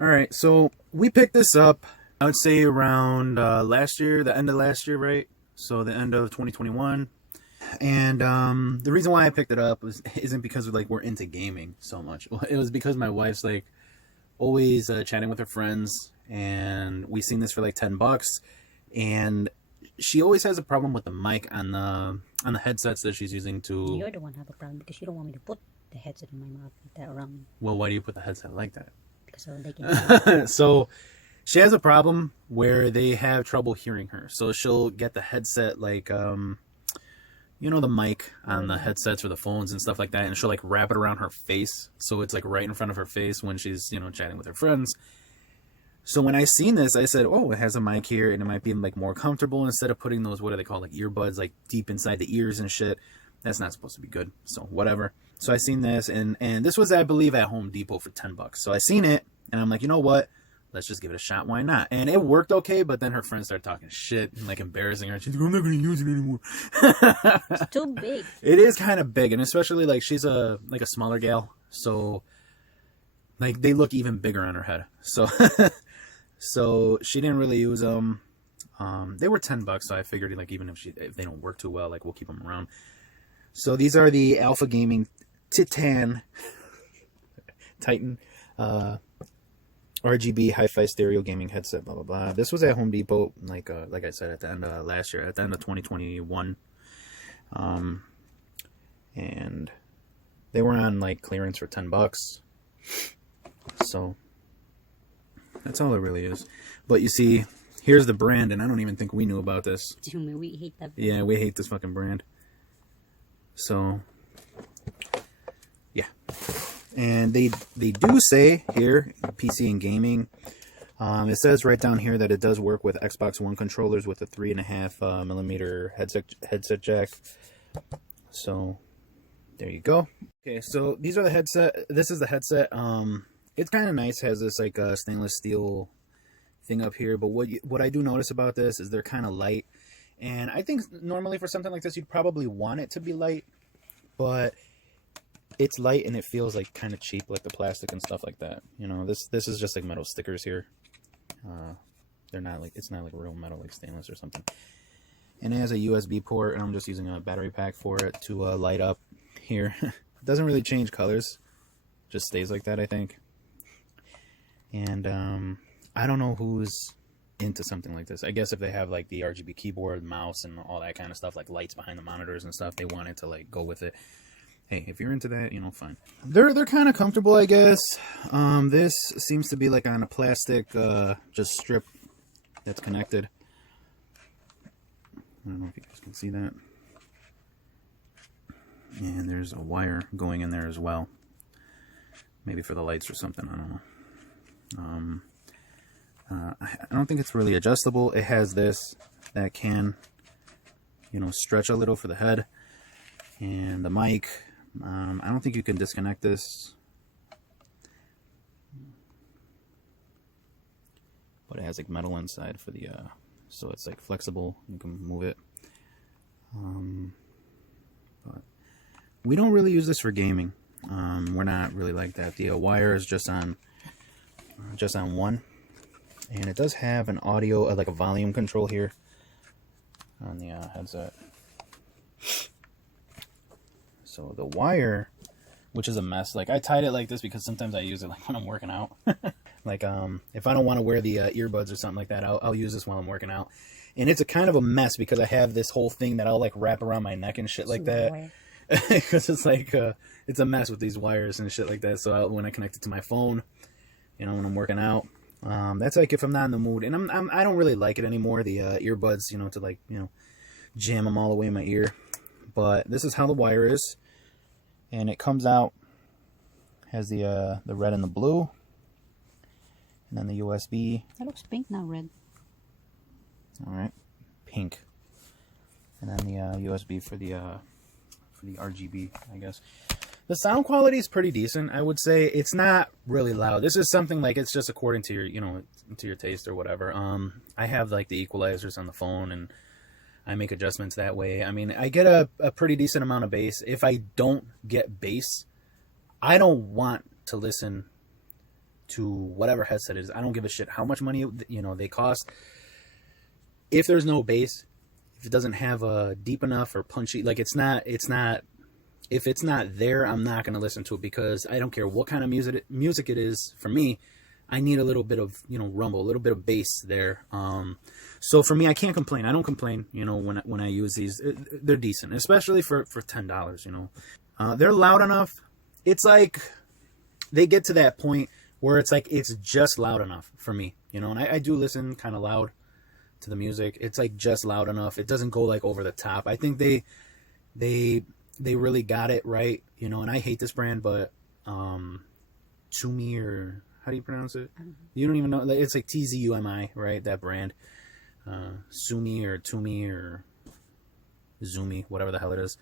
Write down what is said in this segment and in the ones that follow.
All right, so we picked this up, I would say around last year, the end of last year, right? So the end of 2021. And the reason why I picked it up isn't because like we're into gaming so much. It was because my wife's like always chatting with her friends, and we seen this for like $10, and she always has a problem with the mic on the headsets that she's using to. You're the one who have a problem because you don't want me to put the headset in my mouth like that around me. Well, why do you put the headset like that? Because so they can. So she has a problem where they have trouble hearing her. So she'll get the headset like you know, the mic on the headsets or the phones and stuff like that, and she'll like wrap it around her face, so it's like right in front of her face when she's, you know, chatting with her friends. So when I seen this, I said, oh, it has a mic here, and it might be like more comfortable instead of putting those, what do they call, like earbuds, like deep inside the ears and shit. That's not supposed to be good. So whatever. So I seen this, and this was, I believe, at Home Depot for $10. So I seen it, and I'm like, you know what? Let's just give it a shot. Why not? And it worked okay, but then her friends started talking shit and like embarrassing her. She's like, I'm not going to use it anymore. It's too big. It is kind of big, and especially like she's a smaller gal, so like they look even bigger on her head. So so she didn't really use them. They were $10, so I figured like even if they don't work too well, like we'll keep them around. So these are the Alpha Gaming Titan RGB hi-fi stereo gaming headset, blah blah blah. This was at Home Depot, like I said, at the end of last year, at the end of 2021, and they were on like clearance for $10. So that's all it really is. But you see, here's the brand, and I don't even think we knew about this. Tzumi, we hate that. Yeah, we hate this fucking brand. So yeah. And they do say here, PC and gaming, it says right down here that it does work with Xbox One controllers with a 3.5 millimeter headset jack. So there you go. Okay, so these are the headset. This is the headset. It's kind of nice. Has this like stainless steel thing up here. But what I do notice about this is they're kind of light. And I think normally for something like this, you'd probably want it to be light, but it's light and it feels like kind of cheap, like the plastic and stuff like that. You know, this is just like metal stickers here. They're not like, it's not like real metal, like stainless or something. And it has a USB port, and I'm just using a battery pack for it to light up here. It doesn't really change colors, just stays like that, I think. And I don't know who's into something like this. I guess if they have like the RGB keyboard, mouse, and all that kind of stuff, like lights behind the monitors and stuff, they want it to like go with it. Hey, if you're into that, you know, fine. They're kind of comfortable, I guess. This seems to be like on a plastic just strip that's connected. I don't know if you guys can see that. And there's a wire going in there as well. Maybe for the lights or something, I don't know. I don't think it's really adjustable. It has this that can, you know, stretch a little for the head. And the mic, I don't think you can disconnect this. But it has like metal inside for the, so it's like flexible. You can move it. But we don't really use this for gaming. We're not really like that. The wire is just on one. And it does have an audio, like a volume control here on the headset. So the wire, which is a mess, like I tied it like this because sometimes I use it like when I'm working out. Like if I don't want to wear the earbuds or something like that, I'll use this while I'm working out. And it's a kind of a mess because I have this whole thing that I'll like wrap around my neck and shit like that. Because it's like it's a mess with these wires and shit like that. So when I connect it to my phone, you know, when I'm working out, that's like if I'm not in the mood. And I don't really like it anymore, the earbuds, you know, to like, you know, jam them all the way in my ear. But this is how the wire is. And it comes out, has the red and the blue, and then the USB. That looks pink now, red. All right, pink, and then the USB for the RGB, I guess. The sound quality is pretty decent, I would say. It's not really loud. This is something like it's just according to your, you know, to your taste or whatever. I have like the equalizers on the phone, and I make adjustments that way. I mean, I get a pretty decent amount of bass. If I don't get bass, I don't want to listen to whatever headset it is. I don't give a shit how much money, you know, they cost. If there's no bass, if it doesn't have a deep enough or punchy, like if it's not there, I'm not going to listen to it, because I don't care what kind of music it is. For me, I need a little bit of, you know, rumble, a little bit of bass there. So for me, I can't complain. I don't complain, you know, when I use these. They're decent, especially for $10, you know. They're loud enough. It's like they get to that point where it's like it's just loud enough for me, you know. And I do listen kind of loud to the music. It's like just loud enough. It doesn't go like over the top. I think they really got it right, you know. And I hate this brand, but Tzumi, or how do you pronounce it? You don't even know. It's like Tzumi, right? That brand. Tzumi or Tzumi or Tzumi, whatever the hell it is.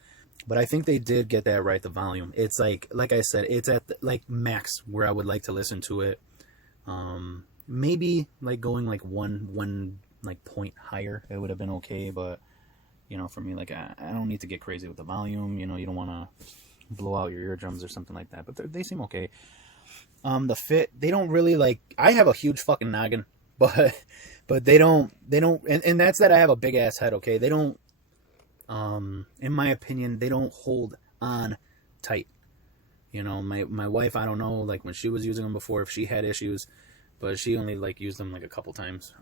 But I think they did get that right, the volume. It's like I said, it's at like max where I would like to listen to it. Maybe like going like one like point higher, it would have been okay. But you know, for me, like I don't need to get crazy with the volume. You know, you don't want to blow out your eardrums or something like that. But they seem okay. The fit, they don't really like. I have a huge fucking noggin, but they don't, and that's that I have a big ass head. Okay, they don't. In my opinion, they don't hold on tight. You know, my wife, I don't know, like when she was using them before, if she had issues, but she only like used them like a couple times.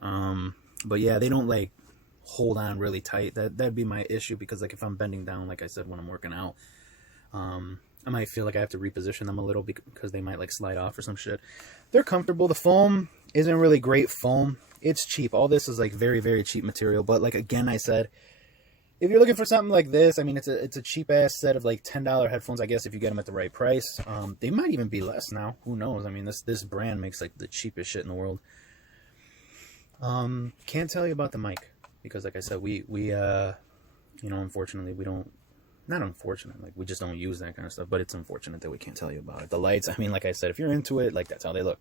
But yeah, they don't like hold on really tight. That'd be my issue, because like if I'm bending down, like I said, when I'm working out, I might feel like I have to reposition them a little because they might like slide off or some shit. They're comfortable. The foam isn't really great foam. It's cheap. All this is like very, very cheap material. But like again, I said, if you're looking for something like this, I mean, it's a cheap ass set of like $10 headphones, I guess, if you get them at the right price. They might even be less now. Who knows? I mean, this brand makes like the cheapest shit in the world. Can't tell you about the mic, because like I said, we you know, unfortunately, we don't. Not unfortunate, like we just don't use that kind of stuff, but it's unfortunate that we can't tell you about it. The lights, I mean, like I said, if you're into it, like that's how they look.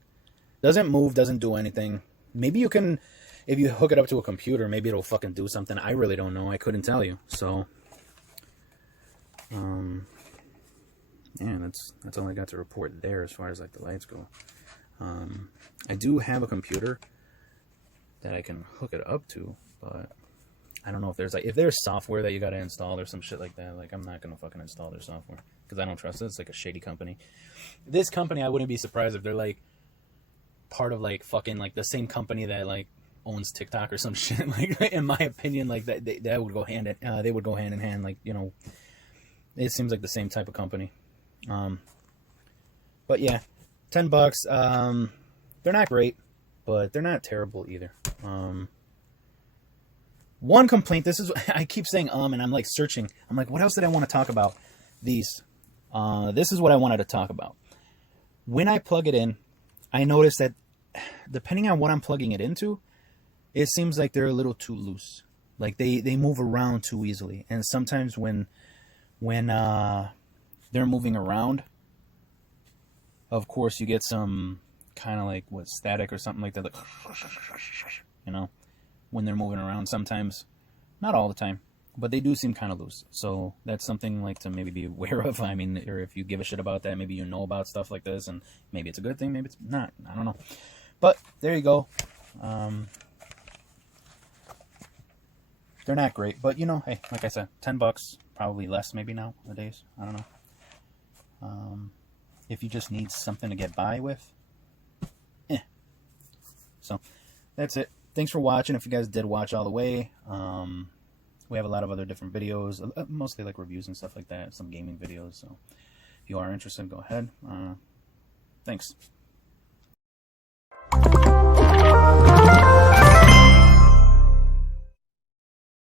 Doesn't move, doesn't do anything. Maybe you can, if you hook it up to a computer, maybe it'll fucking do something. I really don't know. I couldn't tell you. So, yeah, that's all I got to report there as far as like the lights go. I do have a computer that I can hook it up to, but I don't know if there's software that you got to install or some shit like that. Like, I'm not going to fucking install their software because I don't trust it. It's like a shady company. This company, I wouldn't be surprised if they're like part of like fucking like the same company that like owns TikTok or some shit. Like, in my opinion, like that would go they would go hand in hand. Like, you know, it seems like the same type of company. But yeah, $10. They're not great, but they're not terrible either. One complaint, this is, I keep saying and I'm like searching. I'm like, what else did I want to talk about? These. This is what I wanted to talk about. When I plug it in, I notice that depending on what I'm plugging it into, it seems like they're a little too loose. Like they move around too easily. And sometimes when they're moving around, of course you get some kind of like static or something like that. Like, you know, when they're moving around sometimes, not all the time, but they do seem kind of loose. So that's something like to maybe be aware of. I mean, or if you give a shit about that, maybe you know about stuff like this, and maybe it's a good thing, maybe it's not. I don't know. But there you go. They're not great, but you know, hey, like I said, $10, probably less maybe nowadays. I don't know. If you just need something to get by with, So that's it. Thanks for watching. If you guys did watch all the way, we have a lot of other different videos, mostly like reviews and stuff like that, some gaming videos. So if you are interested, go ahead. Thanks.